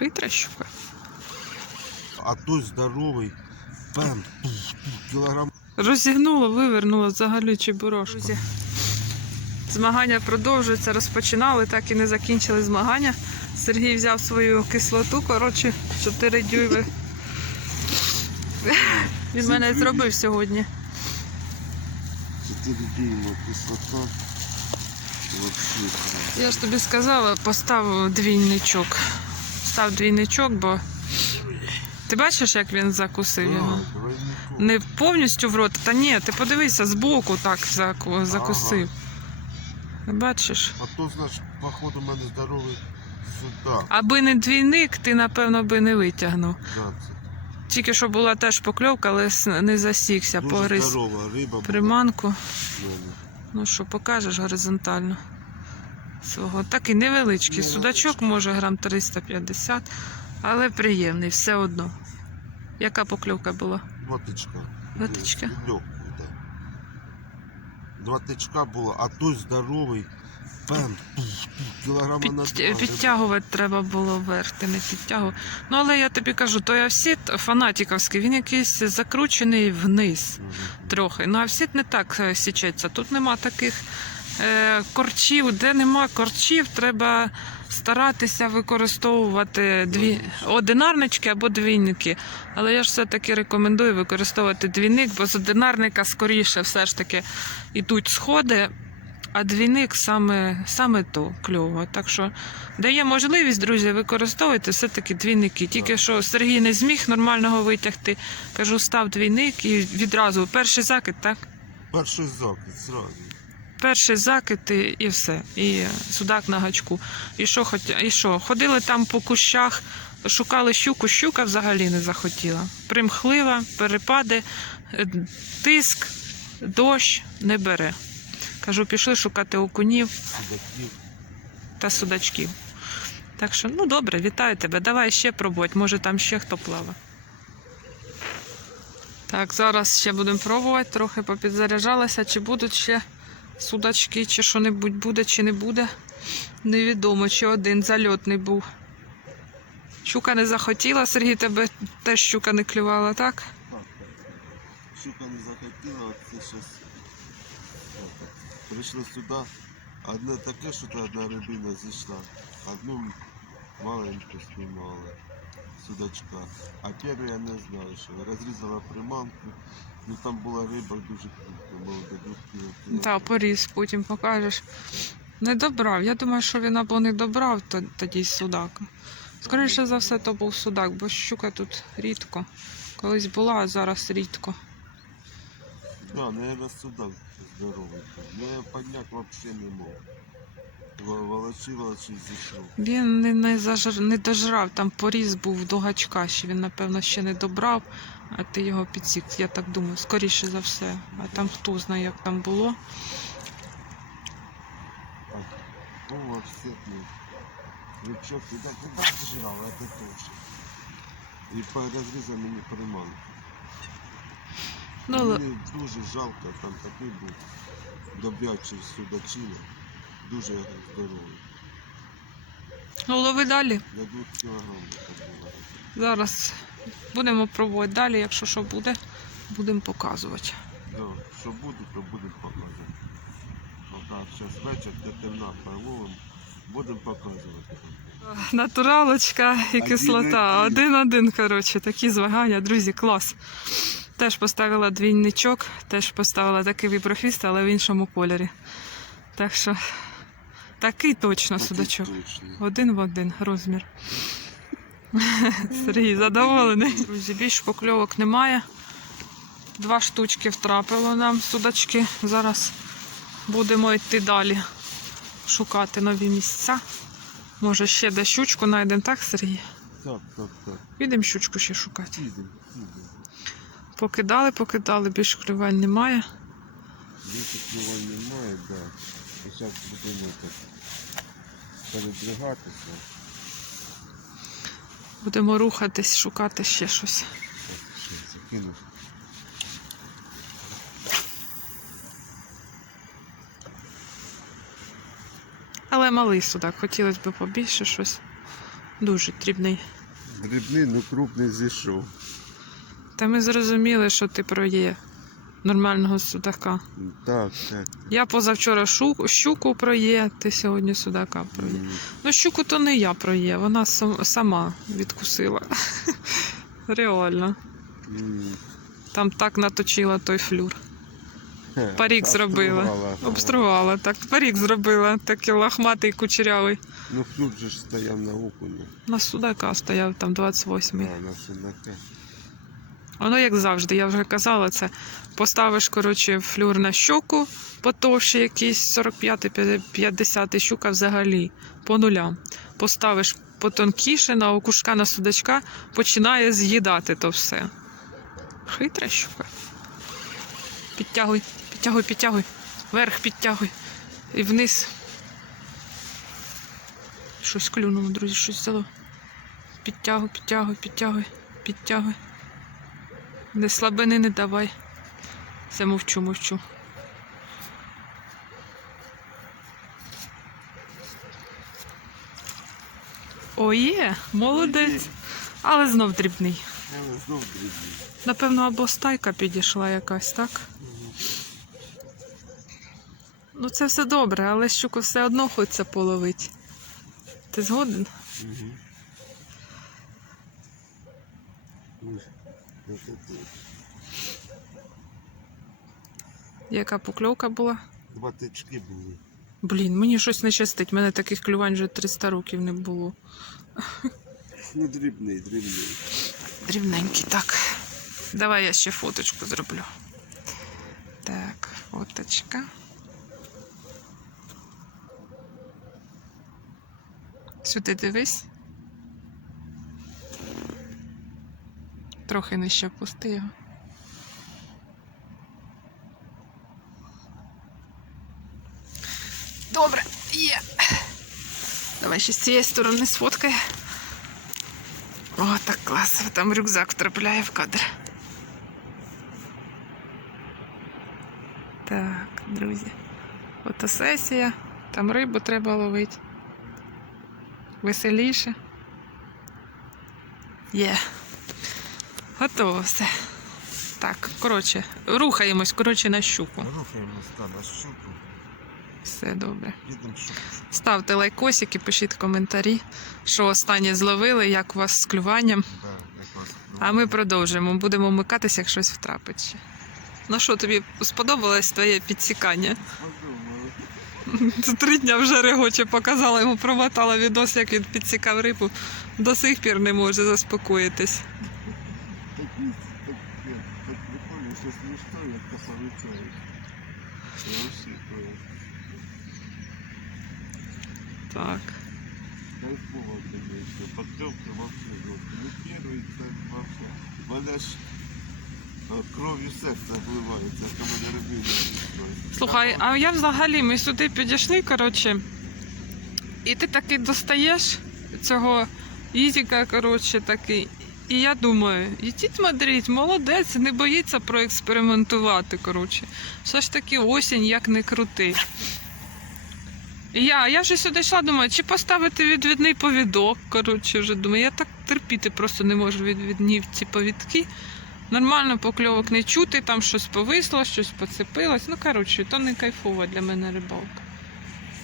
Хитра щука. А той здоровий, пух, кілограм. Розігнуло, вивернуло взагалі чебурашку. Друзі, Змагання продовжуються, розпочинали, так і не закінчили змагання. Сергій взяв свою кислоту, коротше, 4 дюйми. Він мене зробив сьогодні. 4 дюйма кислота. Я ж тобі сказала, постав двійничок. Став двійничок, бо ти бачиш, як він закусив його? Не повністю в рот, та ні, ти подивися, збоку так заку- закусив. Бачиш? А то, значить, походу, в мене здоровий сюди. Аби не двійник, ти, напевно, би не витягнув. Да, це Тільки що була теж покльовка, але не засікся. дуже Погриз здорова риба була приманку. Ну що, покажеш горизонтально свого. Такий невеличкий судачок, може грам 350, але приємний все одно. Яка покльовка була? Два тичка. Два тичка? Два тичка було, а той здоровий, пух, кілограма на Під, два. підтягувати треба було вверх, ти не підтягував. Ну але я тобі кажу, той офсіт фанатіковський, він якийсь закручений вниз трохи. Ну офсіт не так е, січеться. Тут нема таких корчів. Де нема корчів, треба старатися використовувати дві одинарнички або двійники. Але я ж все-таки рекомендую використовувати двійник, бо з одинарника скоріше все ж таки йдуть сходи. А двійник саме, саме то кльово. Так що дає можливість, друзі, використовуйте все-таки двійники. Тільки що Сергій не зміг нормального витягти. Кажу, став двійник і відразу перший закид, так? Перший закид, зразу. Перший закид і, все. І судак на гачку. І що, хоч, і що? Ходили там по кущах, шукали щуку, щука взагалі не захотіла. Примхлива, перепади, е, тиск, дощ не бере. Кажу, пішли шукати окунів та судачків. Так що, ну добре, вітаю тебе. Давай ще пробувати. Може там ще хто плаває. Так, зараз ще будемо пробувати. Трохи попідзаряджалася, чи будуть ще судачки, чи що-небудь буде, чи не буде. Невідомо, чи один зальотний був. Щука не захотіла, Сергій, тебе теж щука не клювала, так? Так. Щука не захотіла, от це щас. это, Прийшли сюди. Одне таке, що та одна рибина зійшла. Одну маленьку спіймали судачка. А першу я не знаю, що розрізала приманку. Ну там була риба дуже крупна, до двох. Так, поріз, потім покажеш. Не добрав. Я думаю, що він або не добрав тоді судак. Скоріше за все, то був судак, бо щука тут рідко. Колись була, а зараз рідко. Да, наверное, судак здоровий. Ну, Я підняти взагалі не мог. Во- Волочи, волочи, зійшов. Він не, не, зажр... не дожрав, там поріз був до гачка, ще він, напевно, ще не добрав, а ти його підсік. Я так думаю, скоріше за все. А там хто знає, як там було. О, все ну. Рычок, ти так не так це точно. І розрізав мені приманку. Ну, але- Мені дуже жалко, там такий був добрячий судачина, дуже здоровий. ну лови далі. До двох кілограмів це. Зараз будемо пробувати далі, якщо що буде, будемо показувати. Да, що буде, то будемо показувати. Поки зараз вечір, де темна будемо показувати. Натуралочка і Один кислота. один. Один-один, коротше, такі змагання, друзі, клас. Теж поставила двійничок, теж поставила такий віброфіст, але в іншому кольорі. Так що такий точно Такий судачок. точно. Один в один розмір. Сергій задоволений. Друзі, більш покльовок немає. Два штучки втрапило нам судачки. Зараз будемо йти далі, шукати нові місця. Може, ще де щучку знайдемо, так, Сергій? Так, так, так. Підемо щучку ще шукати. Підемо, підемо. Покидали, покидали, більш клювань немає. Більше клювань немає, да. І зараз будемо так передвигатися. Будемо рухатись, шукати ще щось. Закинув. Але малий судак, хотілося б побільше щось. Дуже дрібний. Дрібний, ну крупний зійшов. Та ми зрозуміли, що ти про є нормального судака. Так, так. Я позавчора шу- щуку проє, ти сьогодні судака проє. М, Ну, щуку то не я проє, вона сам- сама відкусила. Реально. м. Там так наточила той флюр. Парік зробила. обстругала. Обстругала, так. Парік зробила, такий лахматий кучерявий. Ну тут же ж стояв на окуні. На судака стояв там 28-й. А, на судака. Воно як завжди, я вже казала це. Поставиш, коротше, флюр на щуку, потовще якийсь 45-50 щука взагалі по нулям. Поставиш потонкіше на окушка на судачка, починає з'їдати то все. Хитра щука. Підтягуй, підтягуй, підтягуй. Вверх підтягуй. І вниз. Щось клюнуло, друзі, щось взяло. Підтягуй, підтягуй, підтягуй, підтягуй. Не слабини не давай. Все мовчу, мовчу. О, є, молодець. Але знов дрібний. Але знов дрібний. Напевно, або стайка підійшла якась, так? Ну, це все добре, але щуку все одно хочеться половити. Ти згоден? Мгм. Ой, це ти. Яка покльовка була? Два тички були. Блін, мені щось не щастить. Мене таких клювань вже 300 років не було. Ну, дрібний, дрібний. Дрібненький, так. Давай я ще фоточку зроблю. Так, фоточка. Сюди дивись. Трохи нижче опусти його. Добре, є. Давай ще з цієї сторони сфоткай. О, так клас. Там рюкзак втрапляє в кадр. Так, друзі. Фотосесія. Там рибу треба ловити. Веселіше. Є. Готово все. Так, коротше, рухаємось, коротше, на щуку. Рухаємось та на щуку. Все добре. Ставте лайкосики, пишіть коментарі, що останнє зловили, як у вас з клюванням. А ми продовжуємо. Будемо вмикатися, як щось втрапить. ще. Ну що, тобі сподобалось твоє підсікання? Три дня вже регоче показала йому, промотала відос, як він підсікав рибу. До сих пір не може заспокоїтись. Так, так прикольно, що смішно, як косовицяють. Так. Е, кров'ю серця обливається. Слухай, а я взагалі ми сюди підійшли, коротше, і ти таки достаєш цього Ізіка, коротше, такий. І я думаю, ідіть Мадрид, молодець, не боїться проекспериментувати, коротше. Все ж таки осінь, як не крути. Я, я вже сюди йшла, думаю, чи поставити відвідний повідок, коротше, вже думаю, я так терпіти просто не можу відвіднів ці повідки. Нормально покльовок не чути, там щось повисло, щось поцепилось. Ну, коротше, то не кайфова для мене рибалка.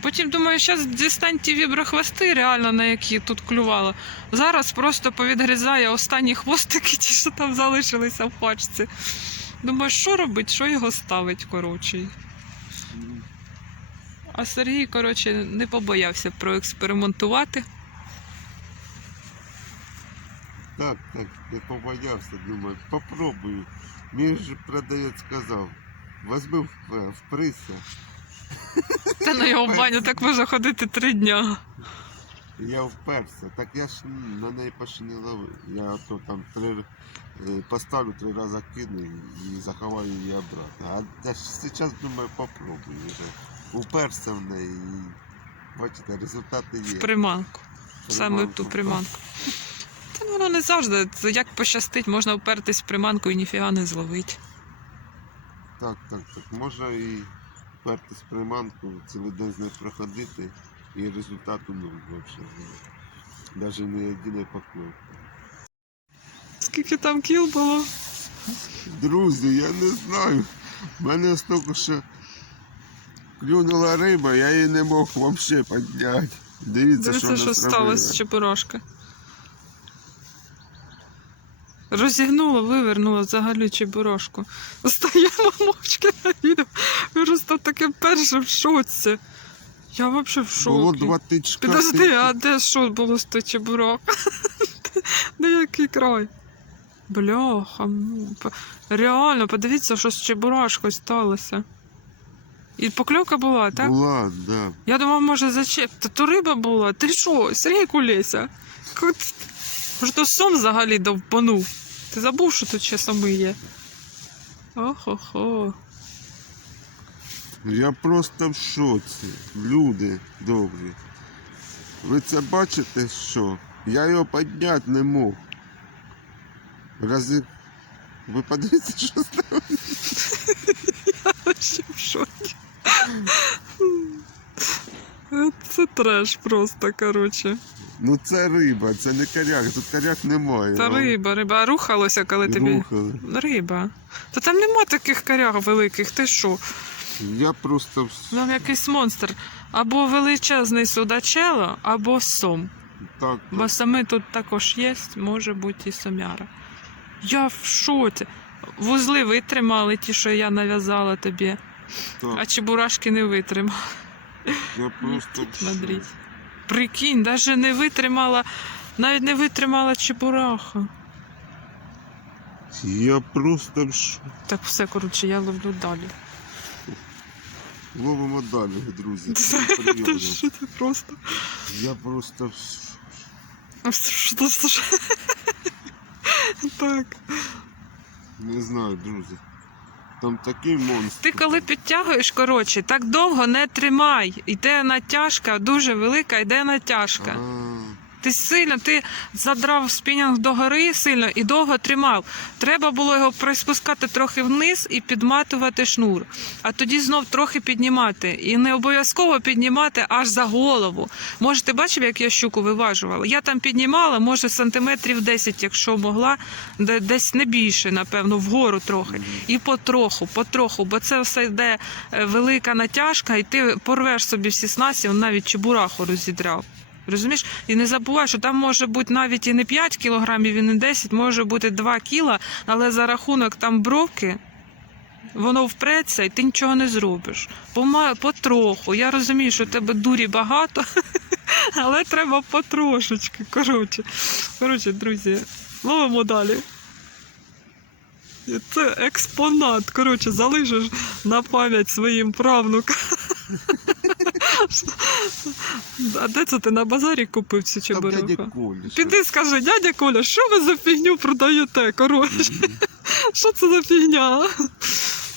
Потім думаю, зараз дістань ті віброхвости, реально, на які тут клювало. Зараз просто повідгрізає останні хвостики, ті, що там залишилися в пачці. Думаю, що робить, що його ставить, коротше. А Сергій, коротше, не побоявся проекспериментувати. Так, так, я побоявся, думаю, попробую. Мені ж продавець сказав, возьми в, в прися. Та на його баню так може ходити три дня. Я вперся, так я ж на неї почти не ловив. Я то там три е, поставлю, три рази кину і заховаю її обратно. А я ж зараз думаю, попробую вже. Уперся в неї і бачите, результати є. В приманку. Саме в ту приманку. Та ну, воно не завжди. Це Як пощастить, можна впертись в приманку і ніфіга не зловить. Так, так, так. Можна і впертись в приманку, цілий день з нею проходити і результату нуль взагалі. Навіть не єдине покльовка. Скільки там кіл було? Друзі, я не знаю. У мене стільки що клюнула риба, я її не мог взагалі підняти. Дивіться, Дивіться, що вона сталося з зробила. Розігнуло, вивернуло взагалі чебурашку. Стоїмо мовчки на відео. Просто таке перше в шоці. Я взагалі в шокі. Було два тичка. Підожди, а де що було з той чебурак? Де який край? Бляха, ну, реально, подивіться, що з чебурашкою сталося. І покльовка була, так? Була, да. Я думав, може, зачеп. Та то риба була. Ти що, Сергій Кулеся? Може, то сон взагалі довпанув. Ти забув, що тут ще соми є? Охо-хо. Я просто в шоці. Люди добрі. Ви це бачите, що? Я його підняти не мог. Рази. Ви подивіться, що стало. Ще в шокі. Це треш просто, коротше. Ну це риба, це не коряк, тут коряк немає. Та риба, риба. А рухалося, коли тобі. Рухали. Риба. Та там нема таких коряг великих, ти що? Я просто. Там якийсь монстр. Або величезний судачело, або сом. Так, Бо саме тут також є, може бути і сомяра. Я в шоці. Вузли витримали ті, що я нав'язала тобі, а чебурашки не витримали. Я просто. Прикинь, навіть не витримала, навіть не витримала чебураха. Я просто в шоці. Так все, коротше, я ловлю далі. Ловимо далі, друзі. Та що ти просто? Я просто. в шоці. Що ти що? Так. Не знаю, друзі. Там такий монстр. Ти коли підтягуєш, коротше, так довго не тримай. Йде натяжка, дуже велика, йде натяжка. А, Ти сильно, ти задрав спінінг догори сильно і довго тримав. Треба було його приспускати трохи вниз і підматувати шнур, а тоді знов трохи піднімати. І не обов'язково піднімати аж за голову. Може, ти бачив, як я щуку виважувала? Я там піднімала, може, сантиметрів 10, якщо могла, де- десь не більше, напевно, вгору трохи. І потроху, потроху, бо це все йде е, велика натяжка, і ти порвеш собі всі снасті, навіть чебураху розідрав. Розумієш? І не забувай, що там може бути навіть і не 5 кілограмів, і не 10, може бути 2 кіла, але за рахунок там бровки воно впреться і ти нічого не зробиш. Пома... Потроху. Я розумію, що у тебе дурі багато, але треба потрошечки. Коротше, Коротше, друзі, ловимо далі. Це експонат. Коротше, залишиш на пам'ять своїм правнукам. А де це ти на базарі купив цю Там дядя? Коля. Піди скажи, дядя Коля, що ви за фігню продаєте? Коротше, що це за фігня?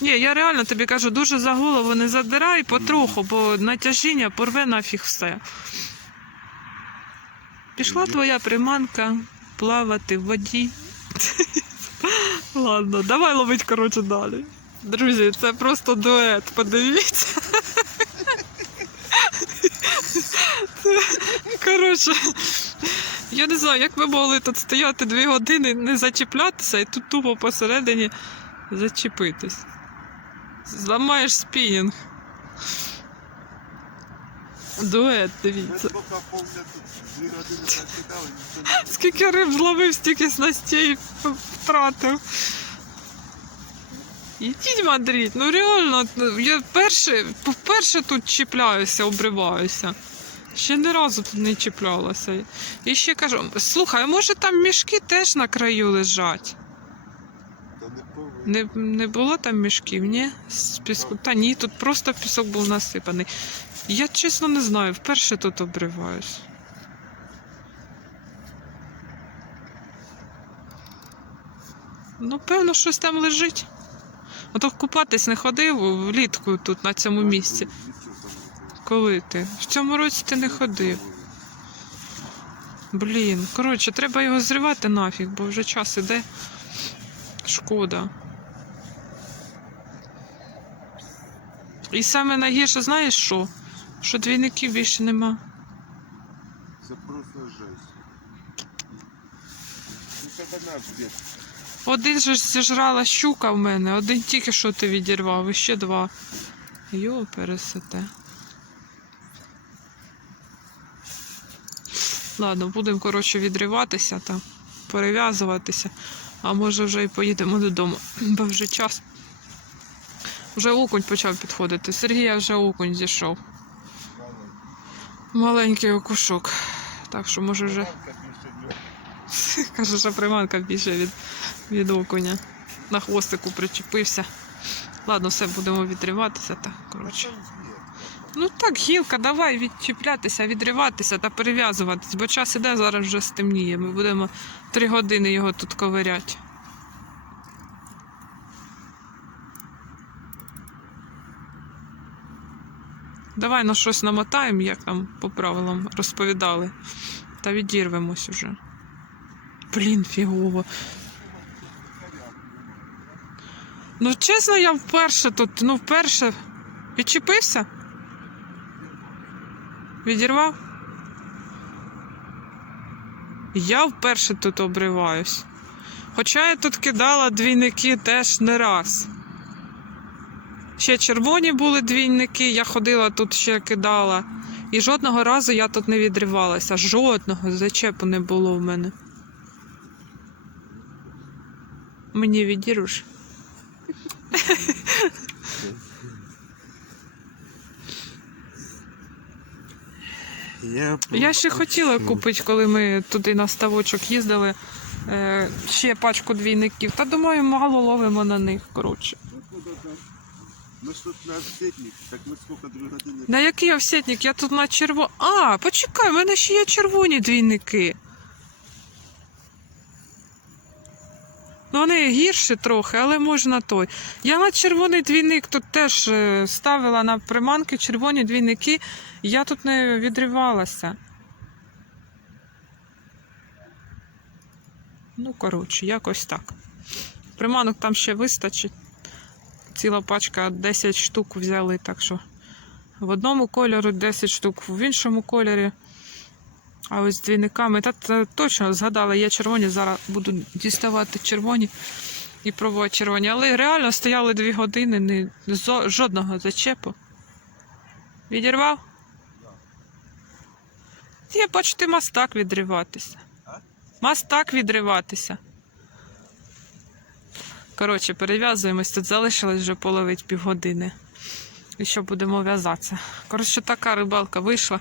Ні, я реально тобі кажу, дуже за голову не задирай потроху, бо натяжіння порве нафіг все. Пішла твоя приманка плавати в воді. Ладно, давай ловить, коротше, далі. Друзі, це просто дует, подивіться. Це, Коротше, я не знаю, як ви могли тут стояти дві години, не зачіплятися і тут тупо посередині зачепитись. Зламаєш спінінг. Дует, дивіться. Скільки риб зловив, стільки снастей втратив. Ідіть Мадрид, ну реально, я вперше, вперше тут чіпляюся, обриваюся. Ще ні разу тут не чіплялася. І ще кажу, слухай, а може там мішки теж на краю лежать? Та не. Не, не було там мішків, ні? З піску. Та ні, тут просто пісок був насипаний. Я чесно не знаю, вперше тут обриваюсь. Ну, певно, щось там лежить. А то купатись не ходив влітку тут на цьому місці. Нічого там не було. Коли ти? В цьому році ти не ходив. Блін, коротше, треба його зривати нафіг, бо вже час іде. Шкода. І саме найгірше, знаєш що? Що двійників більше нема. Це просто жесть. Один же зіжрала щука в мене, один тільки що ти відірвав, і ще два. Йо, пересете. Ладно, будемо, коротше, відриватися та перев'язуватися. А може вже і поїдемо додому, бо вже час. Вже окунь почав підходити. Сергія вже окунь зійшов. Маленький окушок. Так що може вже. Каже, що приманка більше від, від окуня. На хвостику причепився. Ладно, все, будемо відриватися. Так, коротше. Ну так, гілка, давай відчіплятися, відриватися та перев'язуватись, бо час іде, зараз вже стемніє. Ми будемо три години його тут ковиряти. Давай на щось намотаємо, як там по правилам розповідали, та відірвемось уже. Блін, фігово. Ну, чесно, я вперше тут, ну, вперше відчепився. Відірвав? Я вперше тут обриваюсь. Хоча я тут кидала двійники теж не раз. Ще червоні були двійники, я ходила тут ще кидала. І жодного разу я тут не відривалася. Жодного зачепу не було в мене. Мені відірвеш? Я, Я ще хотіла купити, коли ми туди на ставочок їздили, е, ще пачку двійників. Та думаю, мало ловимо на них. Коротше. Ну що тут наш сетник, так ми скільки дві години. На який овсетник? Я тут на черво. А, почекай, в мене ще є червоні двійники. Вони гірші трохи, але можна той. Я на червоний двійник тут теж е, ставила на приманки червоні двійники. Я тут не відривалася. Ну, коротше, якось так. Приманок там ще вистачить. Ціла пачка 10 штук взяли, так що в одному кольорі 10 штук, в іншому кольорі. А ось з двійниками. Та, та точно згадала, є червоні. Зараз буду діставати червоні і пробувати червоні. Але реально стояли дві години, не, зо- жодного зачепу. Відірвав? Я бачу, ти мастак відриватися. Мастак відриватися. Коротше, перев'язуємось, тут залишилось вже половить півгодини. І що будемо в'язатися. Коротше, така рибалка вийшла.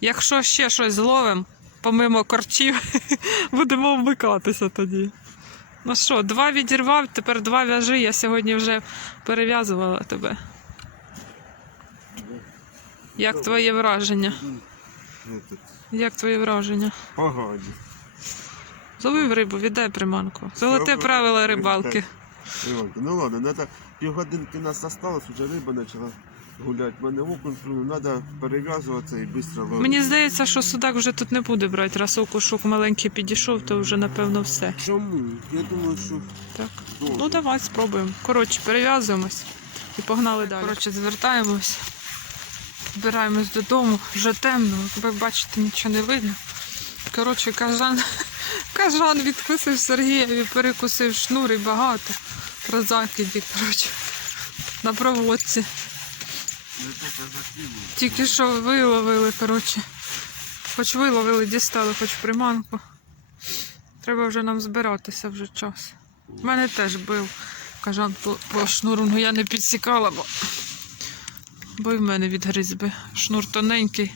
Якщо ще щось зловимо, помимо корчів, будемо вмикатися тоді. Ну що, два відірвав, тепер два в'яжи. Я сьогодні вже перев'язувала тебе. Як твоє враження? Як твоє враження? Погані. Зловив рибу, віддай приманку. Золоте правило рибалки. Ну ладно, надо півгодинки нас осталось, уже риба почала гуляти. В мене окунь клюнув, треба перев'язуватися і швидко ловити. Мені здається, що судак вже тут не буде брати. Раз окушок маленький підійшов, то вже напевно все. Чому? Я думаю, що Так. добре. Ну давай спробуємо. Коротше, перев'язуємось і погнали далі. Коротше, звертаємось, збираємось додому, вже темно, ви бачите, нічого не видно. Коротше, кажан, кажан відкусив Сергієві, перекусив шнур і багато. Про закиді, коротше, на проводці. Тільки що виловили, коротше. Хоч виловили, дістали, хоч приманку. Треба вже нам збиратися вже час. У мене теж бив кажан по, по шнуру, ну я не підсікала, бо, бо й в мене відгриз би. Шнур тоненький,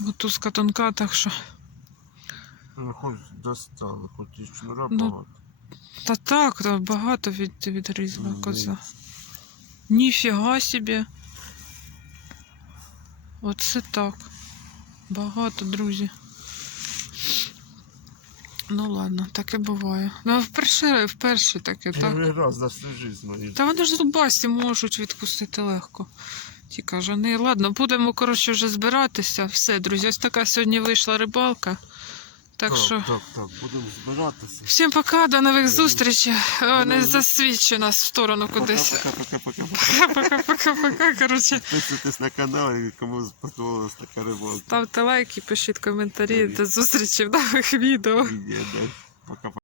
мотузка тонка, так що. Ну, хоч достали, хоч і шнура Ну, багато. Та так, та багато від, відгризла Ну, коза. Ніфіга собі. Оце так. Багато, друзі. Ну ладно, таке буває. Ну, вперше, вперше таке, так? Перший раз за всю життя мою. Та вони ж зубасті можуть відкусити легко. Ті не Ладно, будемо, коротше, вже збиратися. Все, друзі, ось така сьогодні вийшла рибалка. Так, так, що. так, так, будемо збиратися. Всім пока, до нових зустрічей. О, не засвідчу засвідчи нас в сторону кудись. Пока-пока-пока-пока. Пока-пока-пока. Коротше, Підписуйтесь на канал, і кому сподобалась така рибалка. ставте лайки, пишіть коментарі. До зустрічі в нових. Відео. Пока-пока.